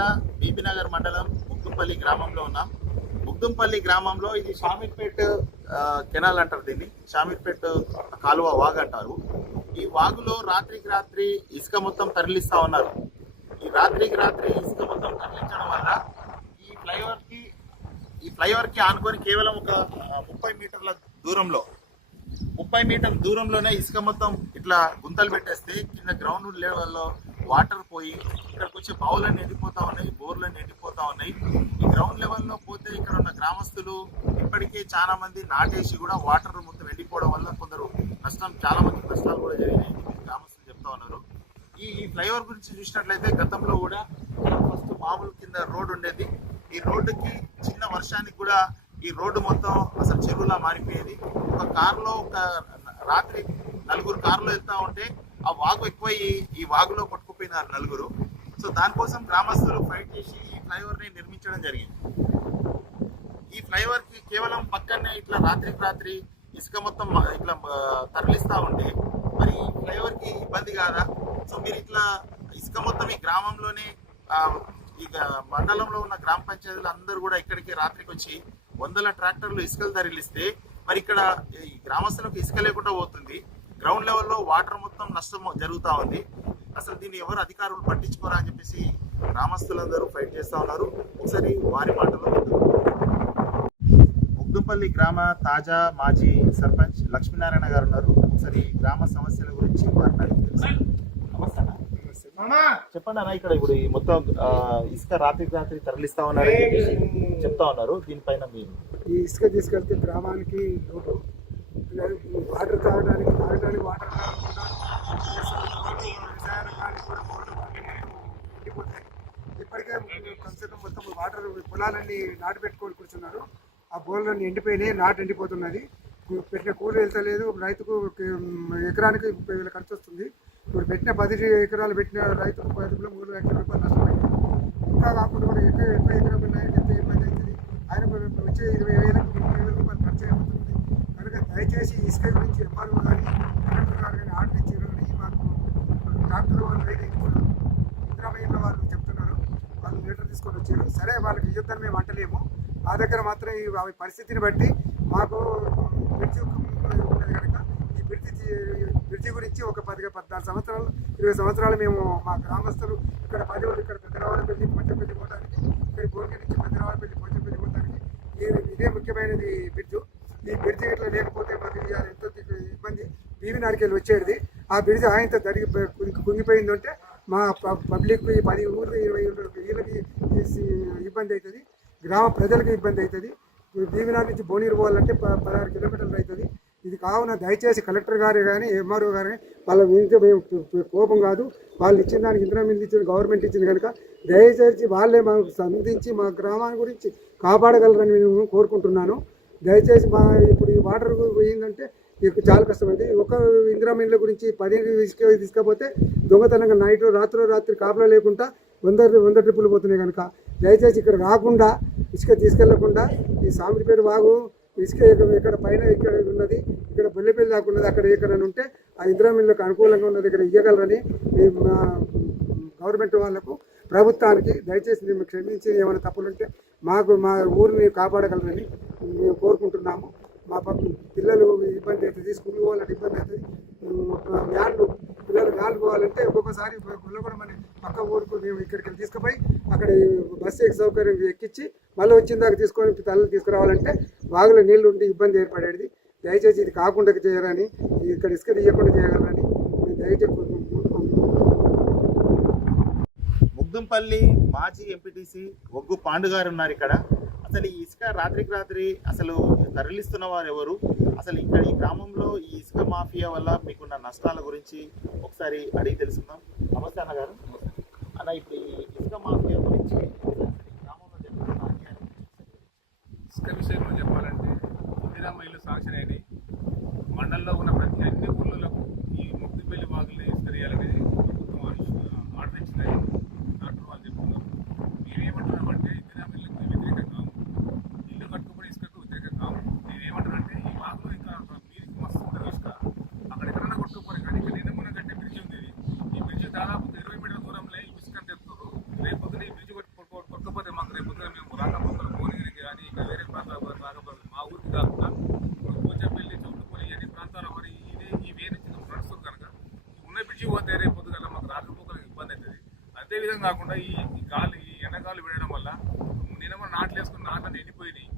జిల్లా బీబీనగర్ మండలం ముగ్దుంపల్లి గ్రామంలో ఉన్నాం. ముగ్దుంపల్లి గ్రామంలో ఇది షామీర్పేట్ కెనాల్ అంటారు, దీన్ని షామీర్పేట్ కాలువ వాగు అంటారు. ఈ వాగులో రాత్రికి రాత్రి ఇసుక మొత్తం తరలిస్తా ఉన్నారు. ఈ రాత్రికి రాత్రి ఇసుక మొత్తం తరలించడం వల్ల ఈ ఫ్లైఓవర్ కి ఆనుకొని కేవలం ఒక 30 మీటర్ల దూరంలోనే ఇసుక మొత్తం ఇట్లా గుంతలు పెట్టేస్తే కింద గ్రౌండ్ లెవెల్లో వాటర్ పోయి ఇక్కడికి వచ్చే బావులన్నీ ఎండిపోతా ఉన్నాయి, బోర్లన్నీ ఎండిపోతా ఉన్నాయి. ఈ గ్రౌండ్ లెవెల్లో పోతే ఇక్కడ ఉన్న గ్రామస్తులు ఇప్పటికే చాలా మంది నాటేసి కూడా వాటర్ మొత్తం ఎండిపోవడం వల్ల కొందరు చాలా మంది నష్టాలు కూడా జరిగినాయి గ్రామస్తులు చెప్తా ఉన్నారు. ఈ ఫ్లైఓవర్ గురించి చూసినట్లయితే గతంలో కూడా ఫస్ట్ మామూలు కింద రోడ్డు ఉండేది. ఈ రోడ్డుకి చిన్న వర్షానికి కూడా ఈ రోడ్డు మొత్తం అసలు చెరువులా మారిపోయేది. ఒక కారులో రాత్రి 4 కార్లు వెళ్తా ఉంటే ఆ వాగు ఎక్కువయ్యి ఈ వాగులో కొట్టుకుపోయినారు 4. సో దానికోసం గ్రామస్తులు ఫైట్ చేసి ఈ ఫ్లైఓవర్ని నిర్మించడం జరిగింది. ఈ ఫ్లైఓవర్ కి కేవలం పక్కనే ఇట్లా రాత్రికి రాత్రి ఇసుక మొత్తం ఇట్లా తరలిస్తా ఉంటే మరి ఈ ఫ్లైఓవర్ కి ఇబ్బంది కాదా? సో మీరు ఇట్లా ఇసుక మొత్తం ఈ గ్రామంలోనే ఈ మండలంలో ఉన్న గ్రామ పంచాయతీలు అందరూ కూడా ఇక్కడికి రాత్రికి వచ్చి 100 ట్రాక్టర్లు ఇసుకలు తరలిస్తే మరి ఇక్కడ ఈ గ్రామస్తులకు ఇసుక లేకుండా పోతుంది. గ్రౌండ్ లెవెల్లో వాటర్ మొత్తం నష్టం జరుగుతూ ఉంది. అసలు దీన్ని ఎవరు అధికారులు పట్టించుకోరా అని చెప్పేసి గ్రామస్తులందరూ ఫైట్ చేస్తూ ఉన్నారు. ఒకసారి వారి మాటలు. ముగ్దుంపల్లి గ్రామ తాజా మాజీ సర్పంచ్ లక్ష్మీనారాయణ గారు ఉన్నారు. ఒకసారి గ్రామ సమస్యల గురించి మాట్లాడి చెప్పండి అన్న. ఇక్కడ ఇప్పుడు మొత్తం ఇసుక రాత్రి తరలిస్తా ఉన్నారు చెప్తా ఉన్నారు. దీనిపైన మీరు ఈ ఇసుక తీసుకెళ్తే గ్రామానికి లోటు, వాటర్ తాగడానికి వాటర్ ఇప్పటికే కన్సర్న్ మొత్తం వాటర్ పొలాలన్నీ నాటు పెట్టుకొని కూర్చున్నారు. ఆ బోర్లన్నీ ఎండిపోయినాయి, నాటు ఎండిపోతున్నది. పెట్టిన కూలి వెళ్తలేదు. రైతుకు ఎకరానికి 30,000 ఖర్చు వస్తుంది. ఇప్పుడు పెట్టిన 10 ఎకరాలు పెట్టిన రైతుకు 10 3 లక్షల రూపాయలు నష్టమైంది. ఇంకా కాకుండా కూడా ఎక్కువ ఎకరం ఎంత ఇబ్బంది అవుతుంది. ఆయన వచ్చే 20,000 30,000 రూపాయలు ఖర్చు అయిపోతుంది. కనుక దయచేసి ఇసుక గురించి ఎంఆర్ఓ కానీ కలెక్టర్ గారు కానీ ఆర్డర్ ఇచ్చారు. కానీ మాకు డాక్టర్ వాళ్ళు ఇంద్రామయ్య వాళ్ళు చెప్తున్నారు, వాళ్ళు లీటర్ తీసుకొని వచ్చారు. సరే వాళ్ళకి ఇవ్వద్దని మేము అంటలేము. మా దగ్గర మాత్రం ఈ పరిస్థితిని బట్టి మాకు బ్రిడ్జి ఉన్నది కనుక ఈ బ్రిడ్జి గురించి ఒక 14 సంవత్సరాలు 20 సంవత్సరాలు మేము మా గ్రామస్తులు ఇక్కడ 10 రోజులు ఇక్కడ పెద్దరావాలపల్లి పోచంపల్లి పోవడానికి, ఇక్కడ గోల్కి నుంచి పెద్దరావాలపల్లి పోచంపల్లి పోవడానికి ఇదే ముఖ్యమైనది బ్రిడ్జు. ఈ బ్రిడ్జి ఇట్లా లేకపోతే మాకు ఎంతో ఇబ్బంది. బీబీనగర్కి వెళ్ళి వచ్చేది ఆ బ్రిడ్జి ఆయనతో కుంగిపోయిందంటే మా పబ్లిక్ 10 ఊర్లు 20 వీళ్ళకి ఇబ్బంది అవుతుంది, గ్రామ ప్రజలకు ఇబ్బంది అవుతుంది. బీబీనగర్ నుంచి భువనగిరి పోవాలంటే 16 కిలోమీటర్లు అవుతుంది. ఇది కావున దయచేసి కలెక్టర్ గారు కానీ ఎంఆర్ఓ గారు కానీ వాళ్ళ మీద మేము కోపం కాదు, వాళ్ళు ఇచ్చిన దానికి ఇంద్రమిల్లు ఇచ్చిన గవర్నమెంట్ ఇచ్చింది కనుక దయచేసి వాళ్ళే మాకు సంధించి మా గ్రామాన్ని గురించి కాపాడగలరని నేను కోరుకుంటున్నాను. దయచేసి ఇప్పుడు ఈ వాటర్ పోయిందంటే మీకు చాలా కష్టమైంది. ఒక ఇంద్రమిల్లు గురించి 10 తీసుకపోతే దొంగతనంగా రాత్రి కాపలా లేకుండా 100 ట్రిప్పులు పోతున్నాయి కనుక దయచేసి ఇక్కడ రాకుండా ఇసుక తీసుకెళ్లకుండా ఈ సామిరిపేట వాగు ఇసుక ఇక్కడ పైన ఇక్కడ ఉన్నది, ఇక్కడ బొల్లెపల్లి దాకా ఉన్నది, అక్కడ ఎక్కడ ఉంటే ఆ ఇంద్రమిల్లుకు అనుకూలంగా ఉన్నది ఇక్కడ ఇవ్వగలరని మా గవర్నమెంట్ వాళ్ళకు ప్రభుత్వానికి దయచేసి మేము క్షమించి ఏమైనా తప్పులుంటే మా ఊరిని కాపాడగలరని మేము కోరుకుంటున్నాము. మా పిల్లలు ఇబ్బంది అవుతుంది, స్కూల్ పోవాలంటే ఇబ్బంది అవుతుంది. పిల్లలు వ్యాన్లు పోవాలంటే ఒక్కొక్కసారి కూడా మన పక్క ఊరుకు మేము ఇక్కడికి తీసుకుపోయి అక్కడ బస్సు సౌకర్యం ఎక్కించి మళ్ళీ వచ్చిన దాకా తీసుకొని తల్లి తీసుకురావాలంటే వాగులో నీళ్లు ఉండి ఇబ్బంది ఏర్పడేది. దయచేసి ఇది కాకుండా చేయాలని, ఇక్కడ ఇసుక తీయకుండా చేయగలరని మేము దయచేసి ముగ్దుంపల్లి మాజీ ఎంపీటీసీ ఒగ్గు పాండు గారు ఉన్నారు ఇక్కడ. అసలు ఈ ఇసుక రాత్రికి రాత్రి అసలు తరలిస్తున్న వారు ఎవరు, అసలు ఇక్కడ ఈ గ్రామంలో ఈ ఇసుక మాఫియా వల్ల మీకున్న నష్టాల గురించి ఒకసారి అడిగి తెలుసుకుందాం. నమస్తే అన్నగారు. అన్న, ఇప్పుడు ఈ ఇసుక మాఫియా గురించి గ్రామంలో జరుగుతున్న ఇసుక విషయంలో చెప్పాలంటే ఇందిరమ్మ ఇల్లు శాంక్షన్ అయినాయి. మండలంలో ఉన్న ప్రతి అన్ని ఊళ్ళకు ఈ ముగ్దుపల్లి వాగుల్ని ఇసుకరేయాలనేది ప్రభుత్వం ఆర్డర్ ఇచ్చినాయి. డాక్టర్ వాళ్ళు చెప్తున్నారు. మేమేమంటున్నామంటే ఇందిరమ్మ ఇల్లుకు వ్యతిరేకం కాము, ఇల్లు కట్టుకుని ఇసుకకు వ్యతిరేకం కాము. నేనేమంటానంటే ఈ వాగులో ఇంకా మీరికి మస్తు ఉంటుంది ఇసుక, అక్కడ ఎక్కడైనా కొట్టుకుపోయి. కానీ ఇక్కడ నిన్నమున్న కంటే బ్రిడ్జి ఉంది. ఈ బ్రిడ్జి దాదాపు 20 మీటర్ల దూరంలో ఇసుక తెస్తున్నారు. రేపు పొద్దున ఈ బ్రిడ్జి విధంగా కాకుండా ఈ ఎండగాలు విడడం వల్ల నేనేమో నాట్లు వేసుకుని నాట్లను ఎండిపోయినాయి.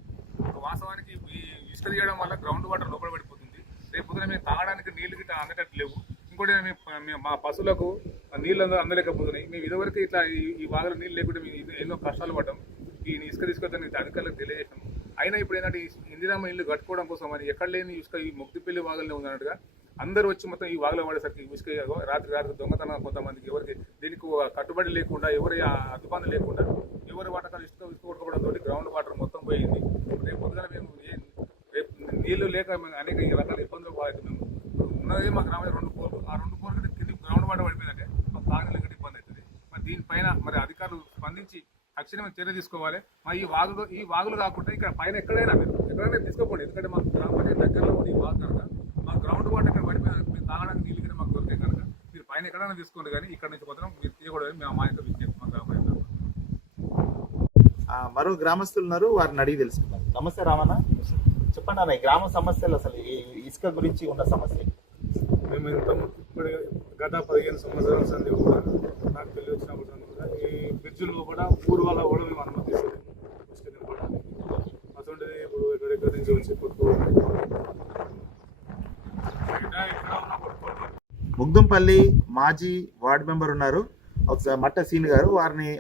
వాస్తవానికి ఈ ఇసుక తీయడం వల్ల గ్రౌండ్ వాటర్ లోపల పడిపోతుంది. రేపు పొద్దున మేము తాగడానికి నీళ్లు గిట్ట అందటట్టు లేవు. ఇంకోటి మా పశువులకు నీళ్ళు అందలేకపోతున్నాయి. మేము ఇదివరకు ఇట్లా ఈ వాగులో నీళ్ళు లేకుంటే మేము ఎన్నో కష్టాలు పడ్డాం. ఈ ఇసుక తీసుకొద్దని అధికారులకు తెలియజేసాం. అయినా ఇప్పుడు ఏంటంటే ఇందిరామ ఇల్లు కట్టుకోవడం కోసం అని ఎక్కడ లేని ఇసుక ఈ మొక్తిపల్లి వాగుల్లో ఉందన్నట్టుగా అందరూ వచ్చి మొత్తం ఈ వాగులో పడేసరికి ఇసుక రాత్రి దొంగతనం కొంతమందికి ఎవరికి దీనికి కట్టుబడి లేకుండా ఎవరి అదుపానం లేకుండా ఎవరి వాటకాలు ఇసుక కొట్టుకోవడంతో గ్రౌండ్ వాటర్ మొత్తం పోయింది. రేపు పొద్దున మేము రేపు నీళ్లు లేక అనేక రకాల ఇబ్బందులు పాలవుతున్నాము. ఉన్నదే మా గ్రామంలో 2 బోర్లు. ఆ 2 బోర్లు కింద గ్రౌండ్ వాటర్ పడిపోయిందంటే మాకు తాగలేక ఇబ్బంది అవుతుంది. మరి దీనిపైన మరి అధికారులు స్పందించి తక్షణమే చర్య తీసుకోవాలి. మరి ఈ వాగులు కాకుండా ఇక్కడ పైన ఎక్కడైనా తీసుకోకండి. ఎందుకంటే మాకు గ్రామ పంచాయతీ దగ్గరలో ఉన్న ఈ వాగు కనుక మా గ్రౌండ్ వాటర్ ఇక్కడ పడిపోయింది. మీరు తాగడానికి నీళ్ళు కూడా మాకు దొరికాయి కనుక మీరు పైన ఎక్కడైనా తీసుకోండి, కానీ ఇక్కడ నుంచి మాత్రం మీరు తీయకూడదని మేము మా యొక్క విజ్ఞప్తి మా గ్రామ పంచాయతీ. మరో గ్రామస్తులు ఉన్నారు, వారిని అడిగి తెలుసుకున్నారు. నమస్తే రామన్న, చెప్పండి అన్న, ఈ గ్రామ సమస్యలు అసలు ఈ ఇసుక గురించి ఉన్న సమస్య. మేము ఇప్పుడు గత 15 సంవత్సరాల సంది కూడా నాకు పెళ్లి వచ్చినప్పుడు కూడా ఈ బ్రిడ్జిలో కూడా ఊరు వల్ల కూడా మేము అనుమతిస్తుంది ఇసుక నింపడానికి. అటువంటిది ఇప్పుడు ఎక్కడెక్కడి నుంచి వచ్చి ముగ్దుంపల్లి మాజీ వార్డు మెంబర్ ఉన్నారు ఒకసారి మట్ట సీన్ గారు, వారిని